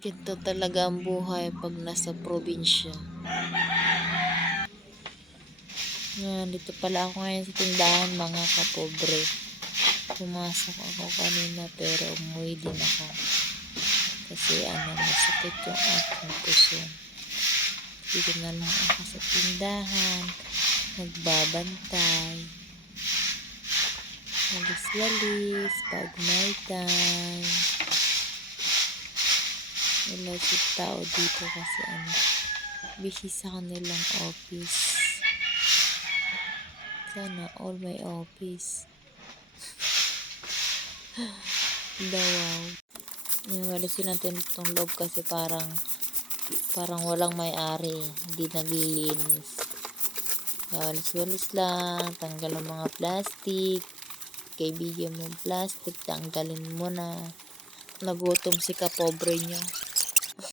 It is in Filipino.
Ganito talaga ang buhay pag nasa probinsya. Dito pala ako ngayon sa tindahan, mga kapobre. Pumasok ako kanina pero umuwi din ako. Kasi masakit yung aking puso. Dito na lang ako sa tindahan, nagbabantay, walis-walis pag may time. Wala si tao dito kasi busy sa kanilang office. Sana all may office. Dawaw. Walisin natin itong loob kasi parang walang may-ari, hindi naglilinis. Walis-walis lang, tanggal ang mga plastic. Kaibigan mo plastic, tanggalin mo na. Nagutom si kapobre nyo.